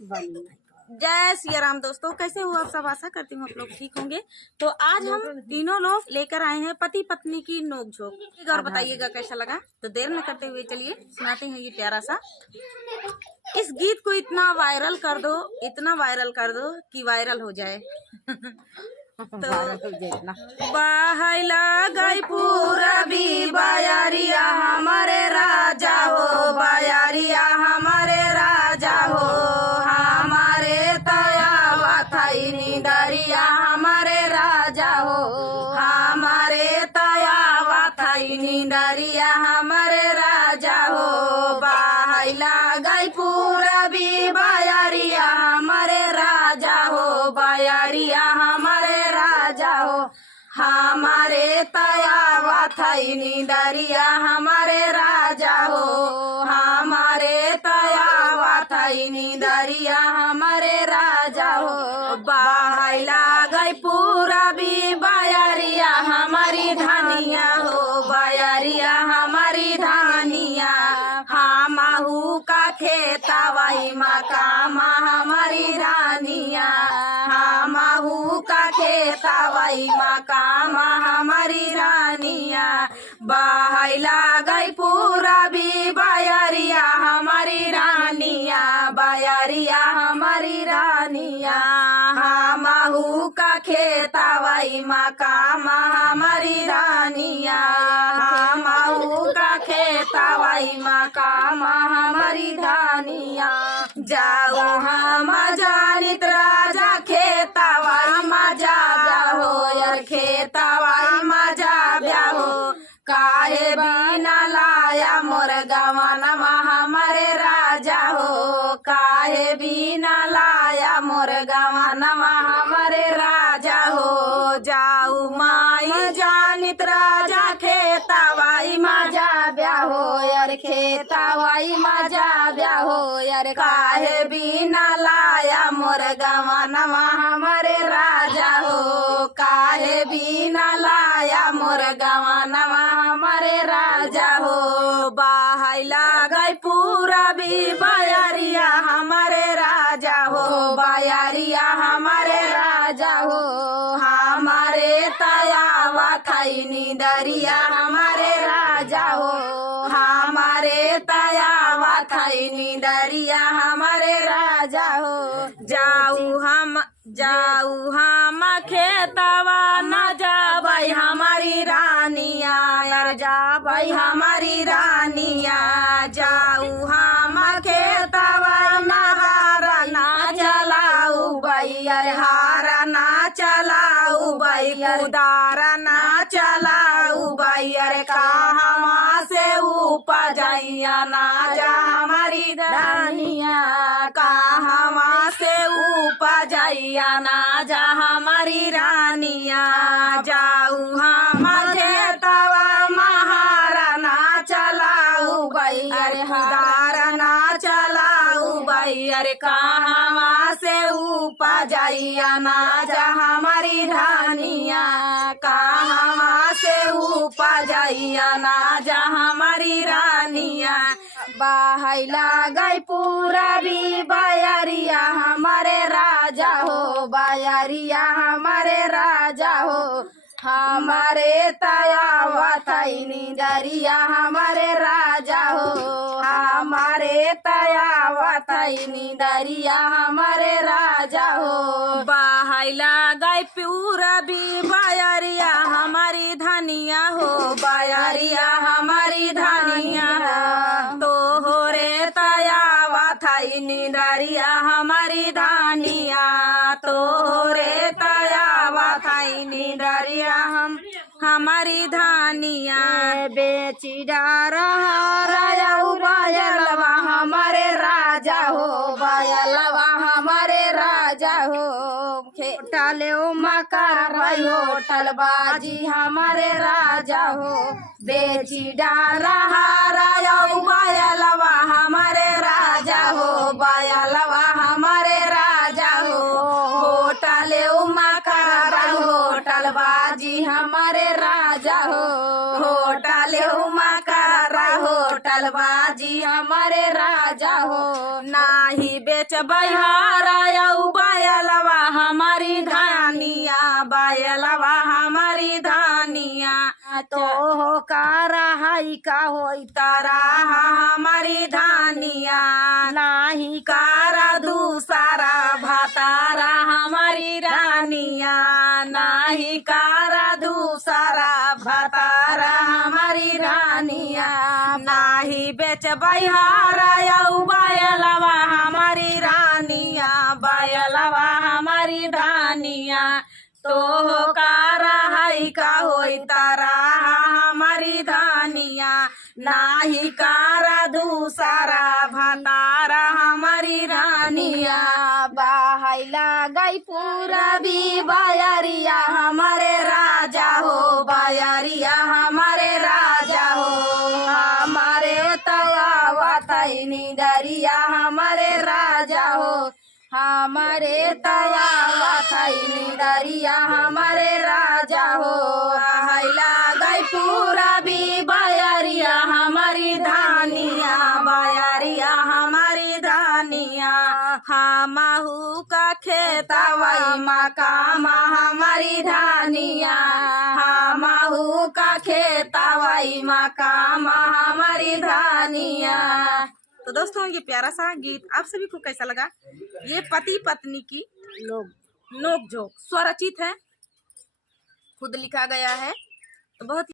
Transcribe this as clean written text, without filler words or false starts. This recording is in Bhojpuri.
जय सिया राम दोस्तों, कैसे हो आप सब। आशा करती हूँ आप लोग ठीक होंगे। तो आज हम तीनों लोग लेकर आए हैं पति पत्नी की नोकझोंक। और बताइएगा कैसा लगा। तो देर न करते हुए चलिए सुनाते हैं ये प्यारा सा। इस गीत को इतना वायरल कर दो, इतना वायरल कर दो कि वायरल हो जाए। तो बहला गई पूरा भी बयारिया हमारे राजा हो, बयारिया हमारे राजा हो, हमारे तया थई निदरिया हमारे राजा हो, हमारे तया थई निदरिया हमारे राजा हो। बहला गई पूरा भी बयारिया हमारे राजा हो, बयारिया हमारे राजा हो, हमारे तया थई निदरिया हमारे राजा हो, हमारे तया थई निदरिया हमारे राजा हो। बहला गई पूरा भी बयारिया हमारी धनिया हो, बयारिया हमारी धनिया, हमहू का खेतवाई मकामा हमारी रानिया, हमहू का खेतवाई मकामा हमारी रानिया। बहला गई पूरा भी बयारिया हमारी रानिया, बयारिया हमारी रानिया, हमहू का खेतवाई मकामा हमारी रानिया, हमहू का खेतवाई मकामा हमारी रानिया। जाऊ हम जानित राजा खेतवाई मजा ब्याहो, यार खेतवाई मजा ब्याहो, काहे बिना लाया मोर गवनवा हमारे राजा हो, काहे बिना लाया मोर गवनवा हमारे राजा हो। जाऊ माई जानित राजा खेतवाई मजा ब्याहो, यार खेतवाई मजा ब्याहो, यार काहे बिना लाया मोर गवनवा हमारे राजा हो, काहे बिना लाया मोर गवनवा हमारे राजा हो। बहला गई पूरा भी बयारिया हमारे राजा हो, बयारिया हमारे राजा हो, हमारे तया थई निदरिया हमारे राजा हो, हमारे तया थई निदरिया हमारे राजा हो। जाऊ हम खेतवा न जाबई हमारी रानिया, यार जाबई हमारी रानिया, जाऊ हम खेतवा न हारा ना चलाऊ बई, यार हारा ना चलाऊ बई, कुदारा ना चलाऊ बई, यार कहवा से उपजैया ना जा हमारी रानिया, कहवा से उपजैया ना जा हमारी रानिया। जाऊ हम खेतवा महारा ना चलाऊ बई, अरे कुदारा ना चलाऊ बई, अरे कहवा से उपजैया ना जा हमारी रानिया, कहवा से उपजैया ना जा हमारी रानिया। बहला गई पूरा भी बयारिया हमारे राजा हो, बयारिया हमारे राजा हो, हमारे तया थई निदरिया हमारे राजा हो, हमारे तया थई निदरिया हमारे राजा हो। बहला गई पूरा भी बयारिया हमारी धनिया हो, बयारिया हमारी धनिया, तोहरे तया थई निदरिया हमारी धनिया, तोहरे तया थई निदरिया हमारी धनिया। बेची डारा बयलवा हमारे राजा हो, बयलवा हमारे राजा हो, होटल मकार होटल बाजी हमारे राजा हो, बेची डारा बयलवा हमारे राजा हो, बयलवा हमारे राजा हो, होटल मकार होटल बाजी हमारे राजा हो, होटल मकार होटल बाजी हमारे राजा हो। नाही बेच बेच बहारा यऊ बायलवा हमारी धानिया, बायलवा हमारी धानिया। तो हो कारा हाई का होई तारा हमारी धानिया, नाही कारा दूसरा भातारा हमारी रानिया, नाही कारा दूसरा भातारा हमारी रानिया। नाही बेच बहारा यऊ बायलवा हमारी रानिया, बायलवा हमारी रानिया। तो हो कारा हाई का होई तारा हमारी धानिया, नाही कारा दूसरा भातारा हमारी रानिया। बाहैला गई पूरा भी बायरिया हमारे राजा हो, बायरिया हमारे राजा हो। हमारे तवा तैनी दरिया हमारे राजा हो, हमारे तवा तैनी दरिया हमारे राजा हो। हैला गई पूरा भी बायरिया हमारी धानिया, बायरिया हमारी धानिया। हमहू का खेतवई मकामा हमारी धानिया, हमहू का खेतवई मकामा हमारी धानिया। तो दोस्तों ये प्यारा सा गीत आप सभी को कैसा लगा? ये पति पत्नी की नोक झोंक स्वरचित है, खुद लिखा गया है, तो बहुत